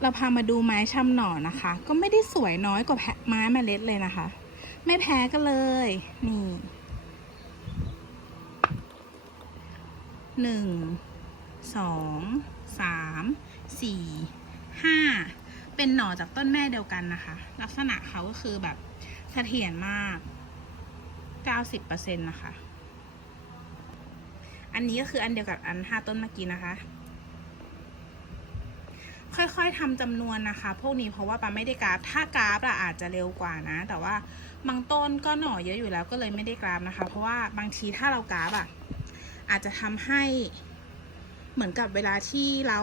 เราพามาดูไม้ชำหน่อนะคะ ก็ไม่ได้สวยน้อยกว่าไม้เมล็ดเลยนะคะ ไม่แพ้กันเลย นี่หนึ่งสองสามสี่ห้าเป็นหน่อจากต้นแม่เดียวกันนะคะ ลักษณะเขาก็คือแบบเสถียรมาก 90%นะคะ อันนี้ก็คืออันเดียวกับอันห้าต้นเมื่อกี้นะคะ ค่อยๆทำจำนวนนะคะ พวกนี้เพราะว่าปาไม่ได้กราฟ ถ้ากราฟอะอาจจะเร็วกว่านะ แต่ว่าบางต้นก็หน่อเยอะอยู่แล้วก็เลยไม่ได้กราฟนะคะ เพราะว่าบางทีถ้าเรากราฟอะอาจจะทำให้เหมือนกับเวลาที่เรา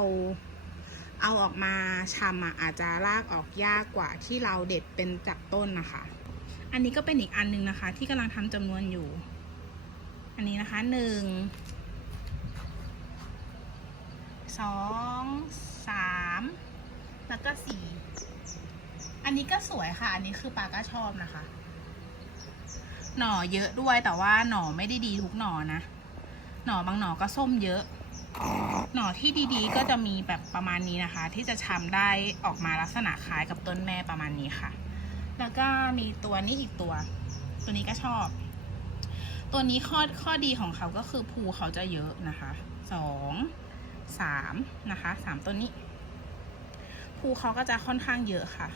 เอาออกมาชำอะอาจจะลากออกยากกว่าที่เราเด็ดเป็นจากต้นนะคะ อันนี้ก็เป็นอีกอันหนึงนะคะ ที่กำลังทำจำนวนอยู่ อันนี้นะคะหนึ่งสองสามแล้วก็สี่อันนี้ก็สวยค่ะ อันนี้คือปาก็ชอบนะคะ หน่อเยอะด้วยแต่ว่าหน่อไม่ได้ดีทุกหน่อนะ หน่อบางหน่อก็ส้มเยอะ หน่อที่ดีๆ ก็จะมีแบบประมาณนี้นะคะ ที่จะชำได้ออกมาลักษณะคล้ายกับต้นแม่ประมาณนี้ค่ะ แล้วก็มีตัวนี้อีกตัว ตัวนี้ก็ชอบ ตัวนี้ข้อข้อดีของเขาก็คือภูเขาจะเยอะนะคะสองสามนะคะสามต้นนี้ ภูเขาก็จะค่อนข้างเยอะค่ะ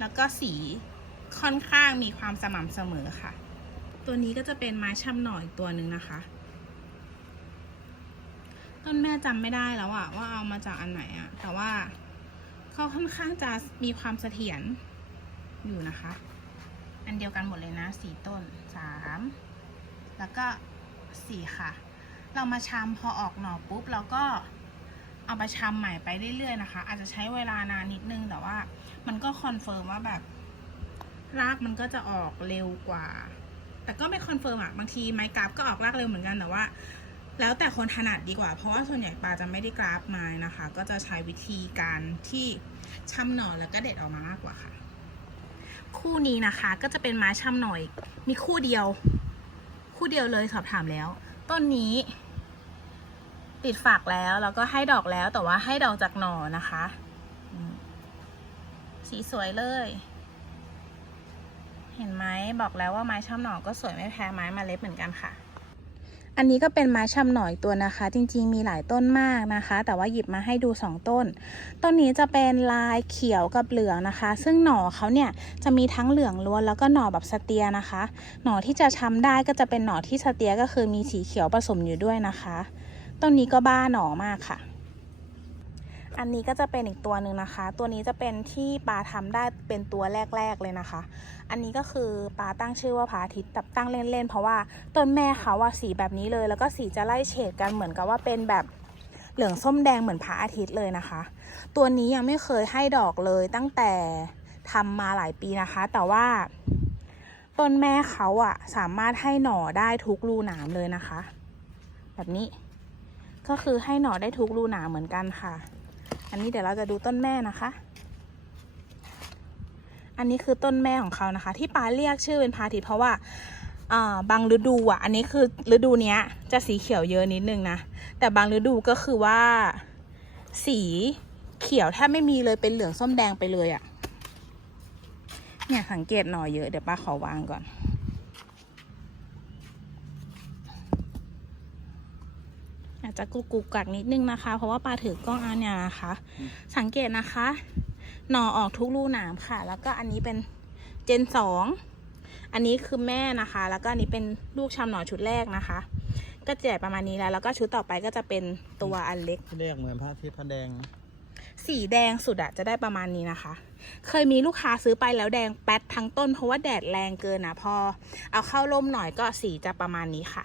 แล้วก็สีค่อนข้างมีความสม่ำเสมอค่ะ ตัวนี้ก็จะเป็นไม้ช่ำหน่ออีกตัวหนึ่งนะคะ ต้นแม่จำไม่ได้แล้วอะว่าเอามาจากอันไหนอะแต่ว่าเขาค่อนข้างจะมีความเสถียรอยู่นะคะ อันเดียวกันหมดเลยนะสีต้นสามแล้วก็สี่ค่ะ เรามาชำพอออกหน่อปุ๊บเราก็ เอาไปชำใหม่ไปเรื่อยๆนะคะ อาจจะใช้เวลานานนิดนึงแต่ว่า มันก็คอนเฟิร์มว่าแบบรากมันก็จะออกเร็วกว่า แต่ก็ไม่คอนเฟิร์มอะบางทีไม้กราฟก็ออกรากเร็วเหมือนกันแต่ว่า แล้วแต่คนถนัดดีกว่า เพราะว่าส่วนใหญ่ปลาจะไม่ได้กราฟไม้นะคะ ก็จะใช้วิธีการที่ช่ำหน่อแล้วก็เด็ดออกมามากกว่าค่ะ คู่นี้นะคะก็จะเป็นไม้ช่ำหน่อย มีคู่เดียว คู่เดียวเลยสอบถามแล้ว ต้นนี้ ติดฝักแล้วแล้วก็ให้ดอกแล้วแต่ว่าให้ดอกจากหน่อนะคะ สีสวยเลย เห็นไหมบอกแล้วว่าไม้ช่ำหน่อก็สวยไม่แพ้ไม้มาเล็บเหมือนกันค่ะ อันนี้ก็เป็นไม้ชำหน่อยตัวนะคะ จริงๆมีหลายต้นมากนะคะ แต่ว่าหยิบมาให้ดู 2 ต้น ต้นนี้จะเป็นลายเขียวกับเหลืองนะคะ ซึ่งหน่อเขาเนี่ยจะมีทั้งเหลืองล้วนแล้วก็หน่อแบบสเตียนะคะ หน่อที่จะชำได้ก็จะเป็นหน่อที่สเตียก็คือมีสีเขียวผสมอยู่ด้วยนะคะ ต้นนี้ก็บ้าหนอมากค่ะ อันนี้ก็จะเป็นอีกตัวหนึ่งนะคะ ตัวนี้จะเป็นที่ปลาทำได้เป็นตัวแรกๆเลยนะคะ อันนี้ก็คือปลาตั้งชื่อว่าพระอาทิตย์ตั้งเล่นๆเพราะว่าต้นแม่เขาอะสีแบบนี้เลย แล้วก็สีจะไล่เฉดกันเหมือนกับว่าเป็นแบบเหลืองส้มแดงเหมือนพระอาทิตย์เลยนะคะ ตัวนี้ยังไม่เคยให้ดอกเลยตั้งแต่ทำมาหลายปีนะคะ แต่ว่าต้นแม่เขาอะสามารถให้หน่อได้ทุกรูหนามเลยนะคะ แบบนี้ ก็คือให้หน่อได้ทุกรูหนาเหมือนกันค่ะ อันนี้เดี๋ยวเราจะดูต้นแม่นะคะ อันนี้คือต้นแม่ของเขานะคะ ที่ปาเรียกชื่อเป็นพาทิตเพราะว่าอ่าบางฤดูอะ อันนี้คือฤดูเนี้ย จะสีเขียวเยอะนิดนึงนะ แต่บางฤดูก็คือว่าสีเขียวแทบไม่มีเลยเป็นเหลืองส้มแดงไปเลยอะ เนี่ยสังเกตหน่อยเยอะ เดี๋ยวป้าขอวางก่อน อา จจะกุกกุกกักนิดนึงนะคะ เพราะว่าปลาถือกล้องอันเนี่ยนะคะ สังเกตนะคะ หน่อออกทุกรูหนามค่ะ แล้วก็อันนี้เป็นเจนสองอันนี้คือแม่นะคะ แล้วก็อันนี้เป็นลูกชำหน่อชุดแรกนะคะ ก็จะใหญ่ประมาณนี้แล้ว แล้วก็ชุดต่อไปก็จะเป็นตัวอันเล็กที่เรียกเหมือนพระอาทิตย์พระแดง สีแดงสุดอะจะได้ประมาณนี้นะคะ เคยมีลูกค้าซื้อไปแล้วแดงแป๊ดทั้งต้นเพราะว่าแดดแรงเกินนะพอ เอาเข้าร่มหน่อยก็สีจะประมาณนี้ค่ะ